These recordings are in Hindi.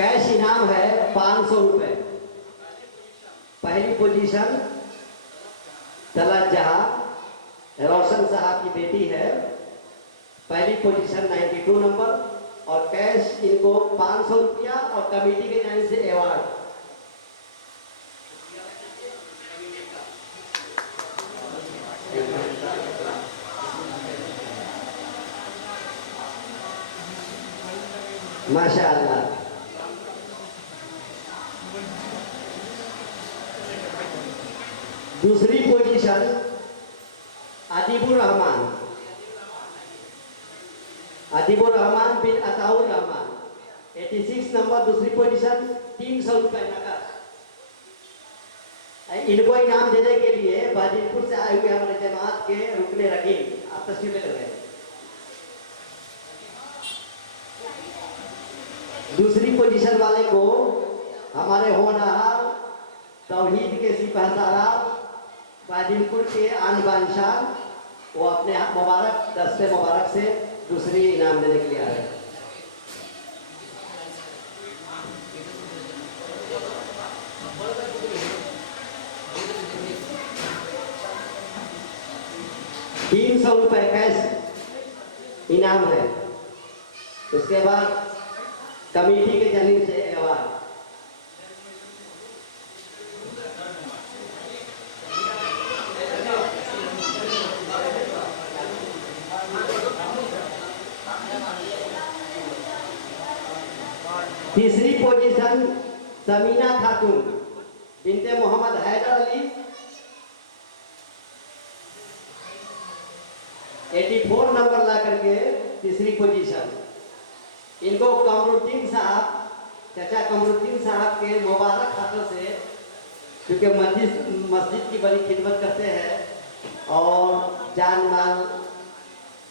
कैश इनाम है 500 रुपए। पहली पोजीशन तलत जहां रोशन साहब की बेटी है, पहली पोजीशन 92 नंबर, और कैश इनको 500 रुपया और कमेटी के जाने से अवार्ड। माशाअल्लाह। दूसरी पोजीशन अदीबुर रहमान, अदीबुर रहमान बिन अताउर रहमान, 86 नंबर, दूसरी पोजीशन, 300 रुपए नकद। इनको इनाम देने के लिए बाजिदपुर से आए हुए हमारे जमात के रुकने रकीब आप तस्वीर लेकर गए। दूसरी पोजीशन वाले को हमारे होनहार तौहीद के सिपहसारार बाजिदपुर के आन बान शान, वो अपने मुबारक दस्ते मुबारक से दूसरी इनाम देने के लिए आए। ₹300 कैश इनाम है। उसके बाद कमेटी के जानिब से अवार्ड। तीसरी पोजीशन समीना खातून बिनते मोहम्मद हैदर अली, 84 नंबर ला करके तीसरी पोजीशन। इनको कमरुद्दीन साहब, चाचा कमरुद्दीन साहब के मुबारक हाथों से, क्योंकि मस्जिद की बड़ी खिदमत करते हैं और जान माल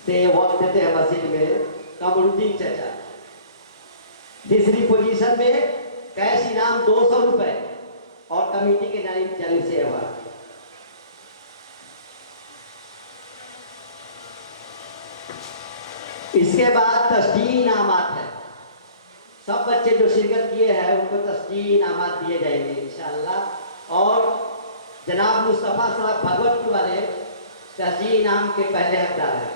से वक्त देते हैं मस्जिद में, कमरुद्दीन चाचा। तीसरी पोजीशन में कैश इनाम 200 रुपए और कमेटी के जानिब से अवार्ड। इसके बाद तस्दीक इनामात है। सब बच्चे जो शिरकत किए हैं उनको तस्दीक इनामात दिए जाएंगे इंशाअल्लाह। और जनाब मुस्तफ़ा साहब भगवतपुर वाले तस्दीक इनाम के पहले हकदार हैं।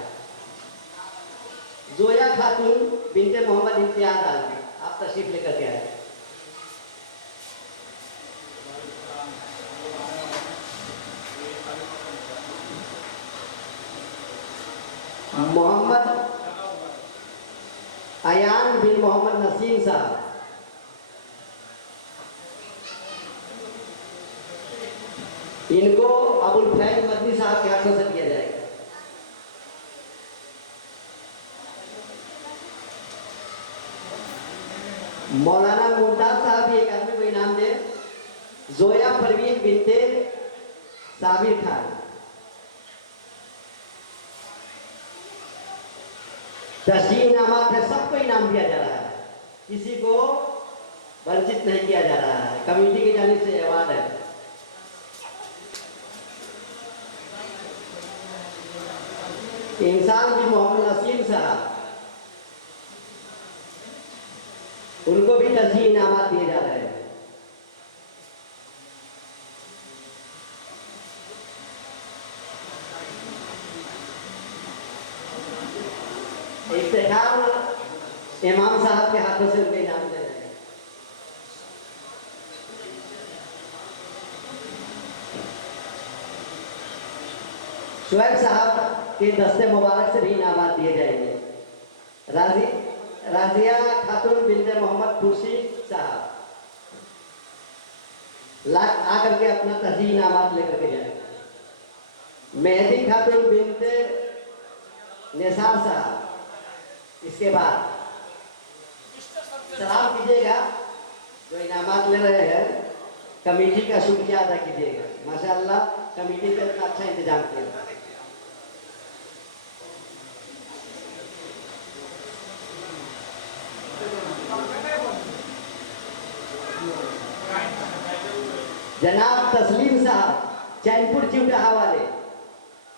जोया खातून बिनते मोहम्मद इम्तियाज आलमी, आप तशरीफ लेकर के आए। मोहम्मद अयान बिन मोहम्मद नसीम साहब, इनको अबुल फैज मदनी साहब के हाथों से दिया जाएगा। मौलाना मुमताज साहब भी एक आदमी को इनाम दे। जोया परवीन बिनते साबिर खान, तस्दीक इनामात है, सबको इनाम दिया जा रहा है, किसी को वंचित नहीं किया जा रहा है। कमेटी की जानिब से अवार्ड है। इंसान बिन मोहम्मद नसीम साहब, उनको भी तस्दीक इनामात दिए जा रहे हैं। इफ्तिखार इमाम साहब के हाथों से उनके इनाम दे रहे हैं। शुएब साहब के दस्ते मुबारक से भी इनामात दिए जाएंगे। राजिया खातून बिनते मोहम्मद खुर्शीद साहब आकर के अपना तस्दीक इनामात लेकर के जाए। मेहदी खातून बिनते निसार साहब, इसके बाद सलाम कीजिएगा जो इनामात ले रहे हैं, कमेटी का शुक्रिया अदा कीजिएगा। माशाअल्लाह कमेटी ने इतना अच्छा इंतजाम किया। जनाब तस्लीम साहब चैनपुर चिवटाहा वाले,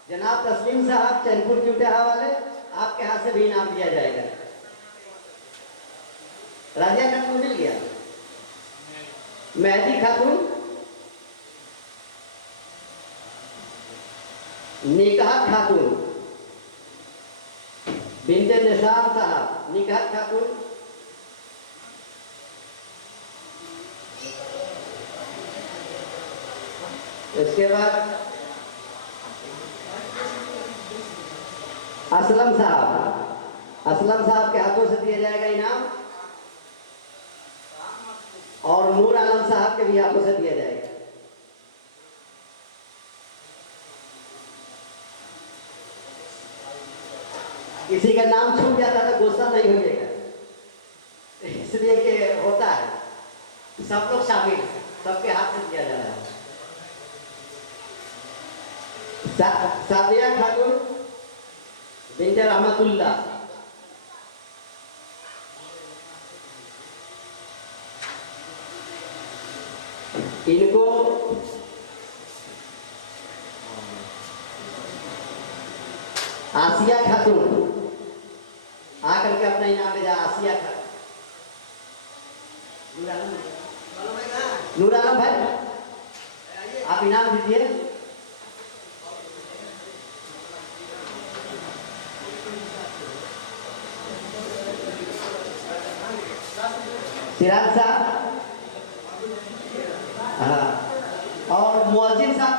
जनाब तस्लीम साहब चैनपुर चिवटाहा वाले, आपके हाथ से भी इनाम दिया जाएगा। राजिया खातून मिल गया। मेहदी खातून, निकाह खातून, बिनते निसार साहब, निकाह खातून, इसके बाद असलम साहब के हाथों से दिया जाएगा इनाम, और नूर आलम साहब के भी हाथों से दिया जाएगा। किसी का नाम छूट जाता है तो गुस्सा नहीं हो जाएगा, इसलिए कि होता है, सब लोग शामिल, सबके हाथ से दिया जा रहा है। सादिया खातून बिनते रहमतुल्लाह, इनको आसिया खातून आकर के अपना इनाम ले जा। आसिया खातून, नूर आलम भाई आप इनाम दीजिए। सिराज साहब, हाँ, और मुअज्जिन साहब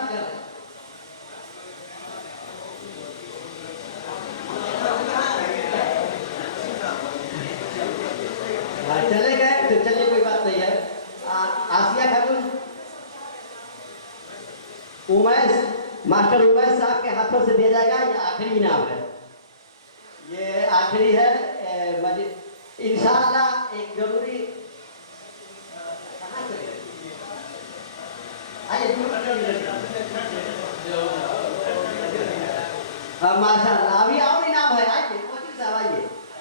चले गए तो चलिए, कोई बात नहीं है। आसिया खातून, मास्टर उमैस साहब के हाथों से दिया जाएगा। ये आखिरी इनाम है, ये आखिरी है। इंशाअल्लाह एक जरूरी माशाअल्लाह अभी और इनाम है। आइए वकील साहब,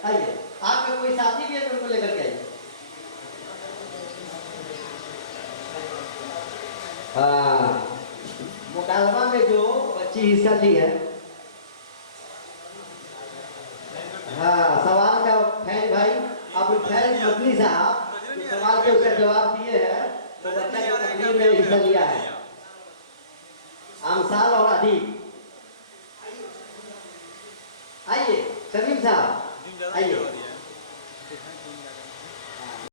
आइए, आपका कोई साथी भी है तो उनको लेकर के आइए। हाँ, मुकालमा में जो बच्ची हिस्सा ली है, हाँ, सवाल का फैन भाई अब फैन मदनी साहब सवाल के उसका जवाब दिए हैं, तो बच्चा के तकरीर में हिस्सा लिया है। अमसाल और अदीब